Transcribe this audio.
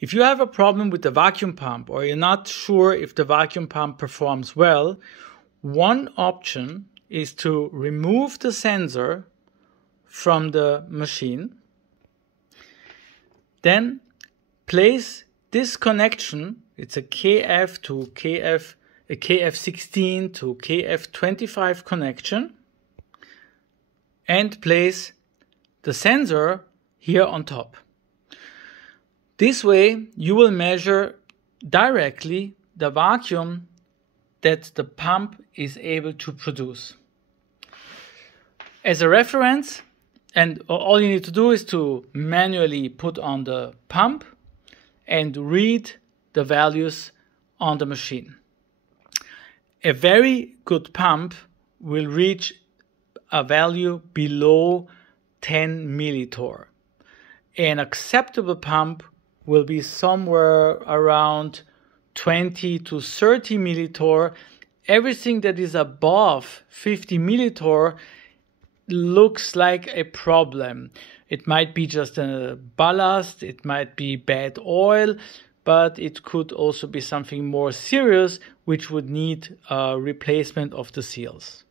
If you have a problem with the vacuum pump or you're not sure if the vacuum pump performs well, one option is to remove the sensor from the machine. Then place this connection, it's a KF to KF, a KF16 to KF25 connection, and place the sensor here on top. This way you will measure directly the vacuum that the pump is able to produce. As a reference, and all you need to do is to manually put on the pump and read the values on the machine. A very good pump will reach a value below 10 millitorr. An acceptable pump will be somewhere around 20 to 30 millitorr. Everything that is above 50 millitorr looks like a problem. It might be just a ballast, it might be bad oil, but it could also be something more serious which would need a replacement of the seals.